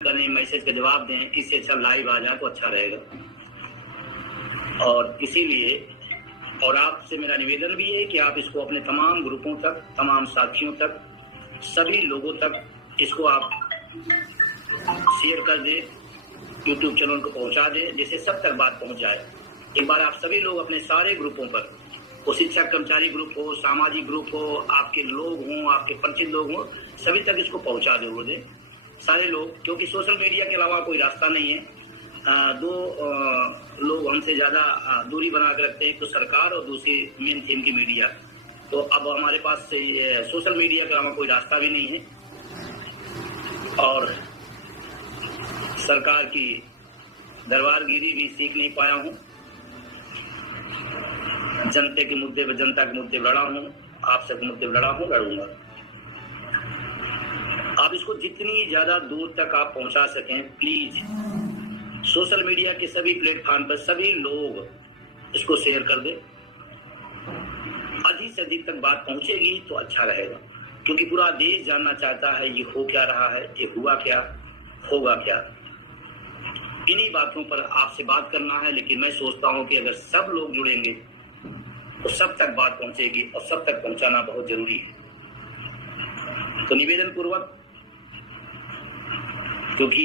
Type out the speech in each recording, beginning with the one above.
करें, मैसेज का जवाब दें, इससे अच्छा लाइव आ जाए तो अच्छा रहेगा। और इसीलिए और आपसे मेरा निवेदन भी है कि आप इसको अपने तमाम ग्रुपों तक, तमाम साथियों तक, सभी लोगों तक इसको आप शेयर कर दें, यूट्यूब चैनल को पहुंचा दें, जिससे सब तक बात पहुंच जाए। एक बार आप सभी लोग अपने सारे ग्रुपों पर, वो शिक्षक कर्मचारी ग्रुप हो, सामाजिक ग्रुप हो, आपके लोग हों, आपके परिचित लोग हों, सभी तक इसको पहुंचा दें सारे लोग, क्योंकि सोशल मीडिया के अलावा कोई रास्ता नहीं है। दो लोग हमसे ज्यादा दूरी बना के रखते हैं, एक तो सरकार और दूसरी मेन थीम की मीडिया। तो अब हमारे पास सोशल मीडिया के अलावा कोई रास्ता भी नहीं है और सरकार की दरबारगिरी भी सीख नहीं पाया हूं। जनता के मुद्दे पर लड़ा हूं, आप सबके मुद्दे पर लड़ा हूं, लड़ूंगा। आप इसको जितनी ज्यादा दूर तक आप पहुंचा सकें, प्लीज सोशल मीडिया के सभी प्लेटफॉर्म पर सभी लोग इसको शेयर कर दें। अधिक से अधिक तक बात पहुंचेगी तो अच्छा रहेगा, क्योंकि पूरा देश जानना चाहता है ये हो क्या रहा है, ये हुआ क्या, होगा क्या। इन्हीं बातों पर आपसे बात करना है, लेकिन मैं सोचता हूं कि अगर सब लोग जुड़ेंगे तो सब तक बात पहुंचेगी और सब तक पहुंचाना बहुत जरूरी है। तो निवेदन पूर्वक, क्योंकि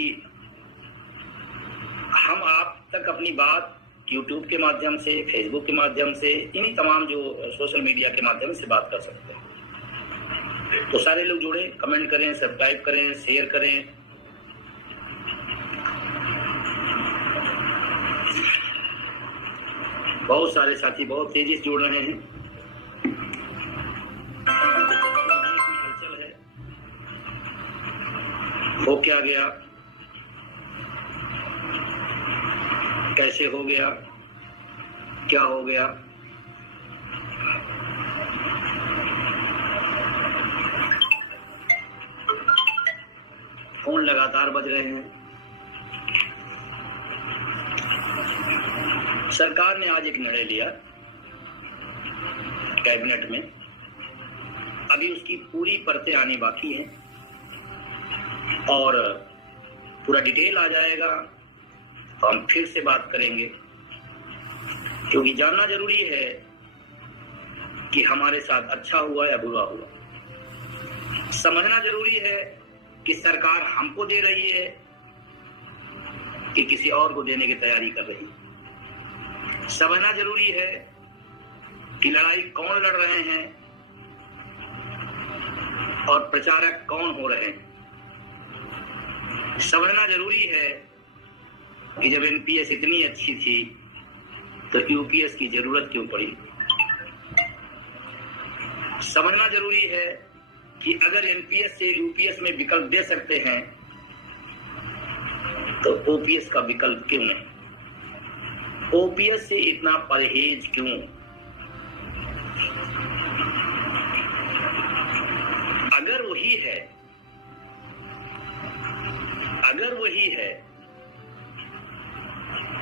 हम आप तक अपनी बात YouTube के माध्यम से, Facebook के माध्यम से, इन्हीं तमाम जो सोशल मीडिया के माध्यम से बात कर सकते हैं। तो सारे लोग जुड़े, कमेंट करें, सब्सक्राइब करें, शेयर करें। बहुत सारे साथी बहुत तेजी से जुड़ रहे हैं। हलचल है, हो क्या गया, कैसे हो गया, क्या हो गया। फोन लगातार बज रहे हैं। सरकार ने आज एक निर्णय लिया कैबिनेट में, अभी उसकी पूरी परतें आनी बाकी हैं और पूरा डिटेल आ जाएगा तो हम फिर से बात करेंगे, क्योंकि जानना जरूरी है कि हमारे साथ अच्छा हुआ या बुरा हुआ। समझना जरूरी है कि सरकार हमको दे रही है कि किसी और को देने की तैयारी कर रही है। समझना जरूरी है कि लड़ाई कौन लड़ रहे हैं और प्रचारक कौन हो रहे हैं। समझना जरूरी है कि जब एनपीएस इतनी अच्छी थी तो यूपीएस की जरूरत क्यों पड़ी। समझना जरूरी है कि अगर एनपीएस से यूपीएस में विकल्प दे सकते हैं तो ओपीएस का विकल्प क्यों नहीं, ओपीएस से इतना परहेज क्यों। अगर वही है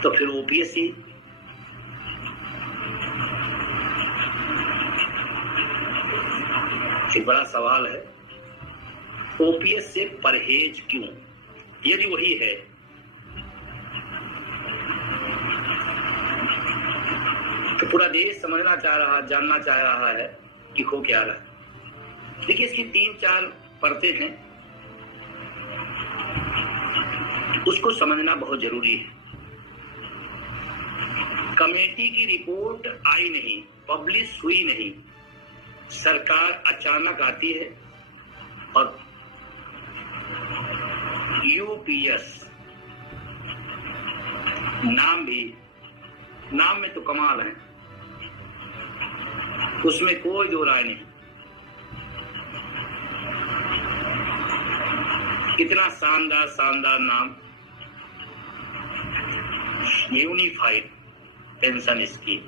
तो फिर ओपीएस ही। एक बड़ा सवाल है, ओपीएस से परहेज क्यों। यदि वही है तो पूरा देश समझना चाह रहा, जानना चाह रहा है कि हो क्या रहा है। देखिए, इसकी 3-4 परतें हैं, उसको समझना बहुत जरूरी है। कमेटी की रिपोर्ट आई नहीं, पब्लिश हुई नहीं, सरकार अचानक आती है और यूपीएस नाम में तो कमाल है, उसमें कोई दो राय नहीं। कितना शानदार नाम, यूनिफाइड पेंशन स्कीम।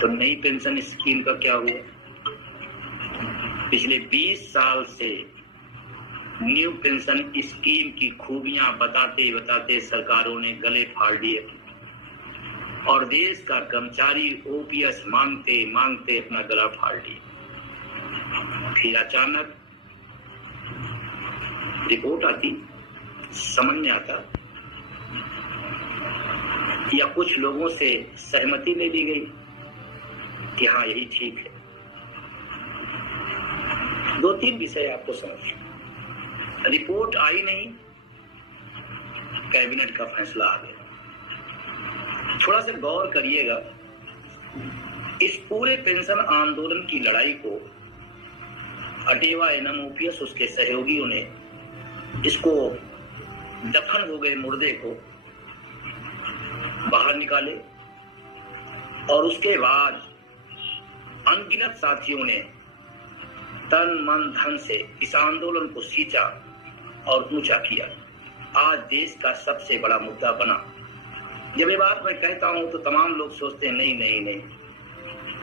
तो नई पेंशन स्कीम का क्या हुआ। पिछले 20 साल से न्यू पेंशन स्कीम की खूबियां बताते बताते सरकारों ने गले फाड़ दिए और देश का कर्मचारी ओपीएस मांगते मांगते अपना गला फाड़ लिया। फिर अचानक रिपोर्ट आती समझ में आता या कुछ लोगों से सहमति ले ली गई कि हाँ यही ठीक है। 2-3 विषय आपको समझ। रिपोर्ट आई नहीं, कैबिनेट का फैसला आ गया। थोड़ा सा गौर करिएगा, इस पूरे पेंशन आंदोलन की लड़ाई को अटेवा एनएम ओपीएस उसके सहयोगियों ने इसको दफन हो गए मुर्दे को बाहर निकाले और उसके बाद अनगिनत साथियों ने तन मन धन से इस आंदोलन को सींचा और ऊंचा किया। आज देश का सबसे बड़ा मुद्दा बना। जब ये बात मैं कहता हूं तो तमाम लोग सोचते हैं नहीं नहीं नहीं,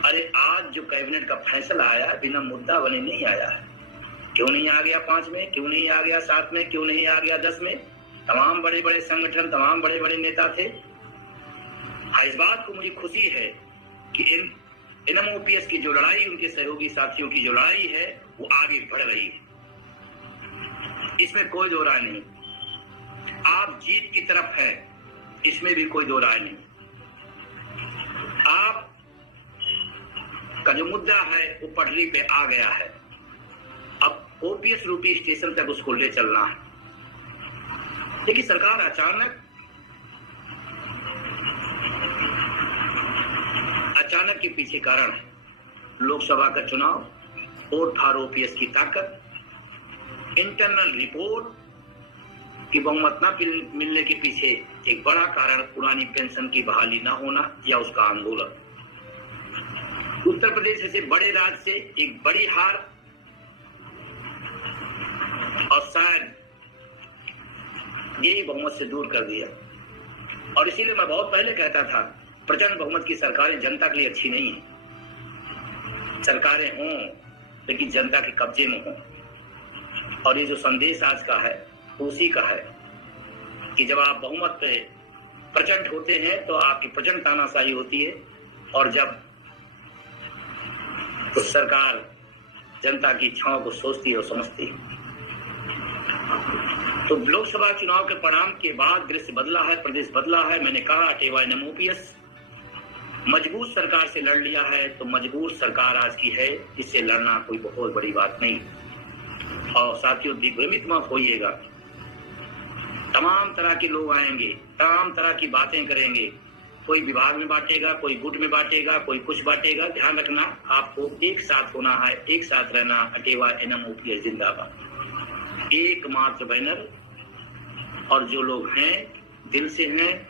अरे आज जो कैबिनेट का फैसला आया बिना मुद्दा बने नहीं आया है। क्यों नहीं आ गया 5 में, क्यों नहीं आ गया 7 में, क्यों नहीं आ गया 10 में? तमाम बड़े बड़े संगठन, तमाम बड़े बड़े नेता थे। इस बात को मुझे खुशी है कि एनएम ओपीएस की जो लड़ाई, उनके सहयोगी साथियों की जो लड़ाई है वो आगे बढ़ रही है, इसमें कोई दो राय नहीं। आप जीत की तरफ है, इसमें भी कोई दो राय नहीं। आप का जो मुद्दा है वो पटरी पे आ गया है, अब ओपीएस रूपी स्टेशन तक उसको ले चलना है। देखिए, सरकार अचानक के पीछे कारण है लोकसभा का चुनाव, वोट फॉर ओपीएस की ताकत, इंटरनल रिपोर्ट की बहुमत न मिलने के पीछे एक बड़ा कारण पुरानी पेंशन की बहाली न होना या उसका आंदोलन। उत्तर प्रदेश जैसे बड़े राज्य से एक बड़ी हार और शायद यही बहुमत से दूर कर दिया। और इसीलिए मैं बहुत पहले कहता था, प्रचंड बहुमत की सरकारें जनता के लिए अच्छी नहीं है। सरकारें हों लेकिन जनता के कब्जे में हों। और ये जो संदेश आज का है उसी का है कि जब आप बहुमत पे प्रचंड होते हैं तो आपकी प्रचंड तानाशाही होती है, और जब तो सरकार जनता की इच्छाओं को सोचती है और समझती है। तो लोकसभा चुनाव के परिणाम के बाद दृश्य बदला है, प्रदेश बदला है। मैंने कहा अटेवा एनएम ओपीएस मजबूत सरकार से लड़ लिया है, तो मजबूत सरकार आज की है, इससे लड़ना कोई बहुत बड़ी बात नहीं। और साथियों, दिग्भ्रमित मत होइएगा। तमाम तरह के लोग आएंगे, तमाम तरह की बातें करेंगे। कोई विभाग में बांटेगा, कोई गुट में बांटेगा, कोई कुछ बांटेगा। ध्यान रखना, आपको एक साथ होना है, एक साथ रहना। अटेवा एनएम ओपीएस जिंदाबाद, एकमात्र बैनर। और जो लोग हैं दिल से हैं,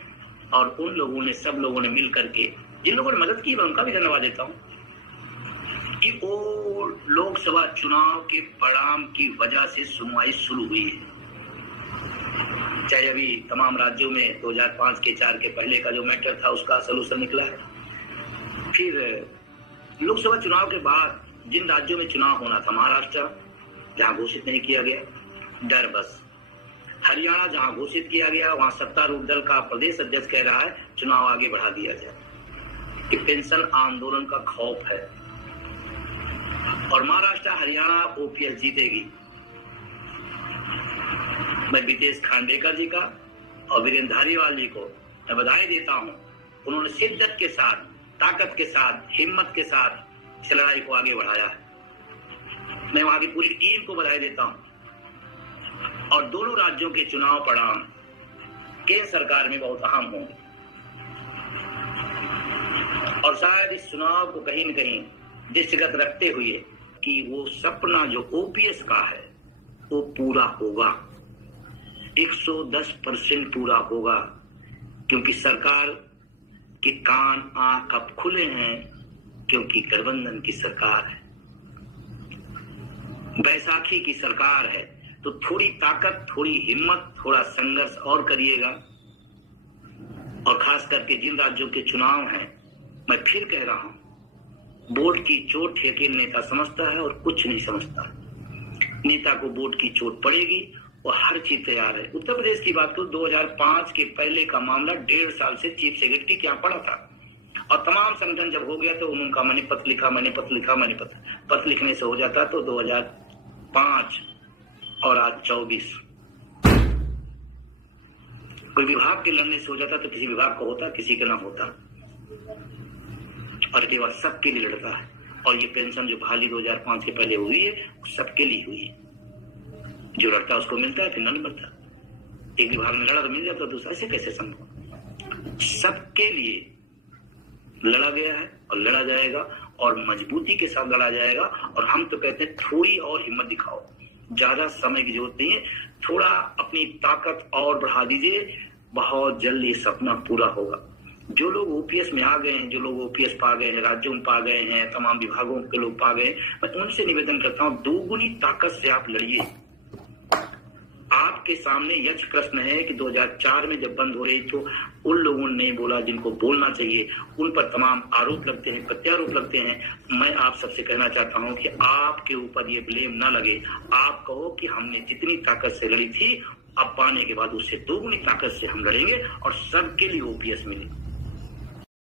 और उन लोगों ने, सब लोगों ने मिल करके, जिन लोगों ने मदद की मैं उनका भी धन्यवाद देता हूं कि वो लोकसभा चुनाव के परिणाम की वजह से सुनवाई शुरू हुई है। चाहे अभी तमाम राज्यों में 2005 के 4 के पहले का जो मैटर था उसका सलूशन निकला है। फिर लोकसभा चुनाव के बाद जिन राज्यों में चुनाव होना था, महाराष्ट्र जहां घोषित नहीं किया गया, डर बस। हरियाणा जहां घोषित किया गया, वहां सत्तारूढ़ दल का प्रदेश अध्यक्ष कह रहा है चुनाव आगे बढ़ा दिया जाए, कि पेंशन आंदोलन का खौफ है। और महाराष्ट्र, हरियाणा ओपीएस जीतेगी। मैं विदेश खांडेकर जी का और वीरेंद्र धारीवाल जी को मैं बधाई देता हूं। उन्होंने शिद्दत के साथ, ताकत के साथ, हिम्मत के साथ इस लड़ाई को आगे बढ़ाया है। मैं वहां की पूरी टीम को बधाई देता हूं। और दोनों राज्यों के चुनाव परिणाम केंद्र सरकार में बहुत अहम होंगे, और शायद इस चुनाव को कहीं न कहीं दृष्टिगत रखते हुए कि वो सपना जो ओपीएस का है वो पूरा होगा, 110% पूरा होगा। क्योंकि सरकार के कान आंख अब खुले हैं, क्योंकि गठबंधन की सरकार है, बैसाखी की सरकार है। तो थोड़ी ताकत, थोड़ी हिम्मत, थोड़ा संघर्ष और करिएगा। और खास करके जिन राज्यों के चुनाव हैं, मैं फिर कह रहा हूं, वोट की चोट ठेके नेता समझता है और कुछ नहीं समझता। नेता को वोट की चोट पड़ेगी, वो हर चीज तैयार है। उत्तर प्रदेश की बात करूं, 2005 के पहले का मामला 1.5 साल से चीफ सेक्रेटरी के यहाँ पड़ा था, और तमाम संगठन जब हो गया तो उनका मैंने पत्र लिखा, मैंने पत्र लिखने से हो जाता। तो 2005 और आज 24 कोई विभाग के लड़ने से हो जाता तो किसी विभाग को होता, किसी का ना होता, और केवल सबके लिए लड़ता है। और ये पेंशन जो बहाली 2005 के पहले हुई है सबके लिए हुई है। जो लड़ता है उसको मिलता है, फिर न मिलता। एक विभाग में लड़ा तो मिल जाता, दूसरा ऐसे कैसे संभव? सबके लिए लड़ा गया है और लड़ा जाएगा, और मजबूती के साथ लड़ा जाएगा। और हम तो कहते हैं थोड़ी और हिम्मत दिखाओ, ज्यादा समय की जरूरत नहीं है, थोड़ा अपनी ताकत और बढ़ा दीजिए, बहुत जल्द ये सपना पूरा होगा। जो लोग ओपीएस में आ गए हैं, जो लोग ओपीएस पा गए हैं, राज्यों में पा गए हैं, तमाम विभागों के लोग पा गए, मैं उनसे निवेदन करता हूं दोगुनी ताकत से आप लड़िए। आपके सामने यक्ष प्रश्न है कि 2004 में जब बंद हो रही तो उन लोगों ने नहीं बोला जिनको बोलना चाहिए, उन पर तमाम आरोप लगते हैं, प्रत्यारोप लगते हैं। मैं आप सबसे कहना चाहता हूं कि आपके ऊपर ये ब्लेम ना लगे। आप कहो कि हमने जितनी ताकत से लड़ी थी, अब पाने के बाद उससे दोगुनी ताकत से हम लड़ेंगे और सबके लिए ओपीएस मिले।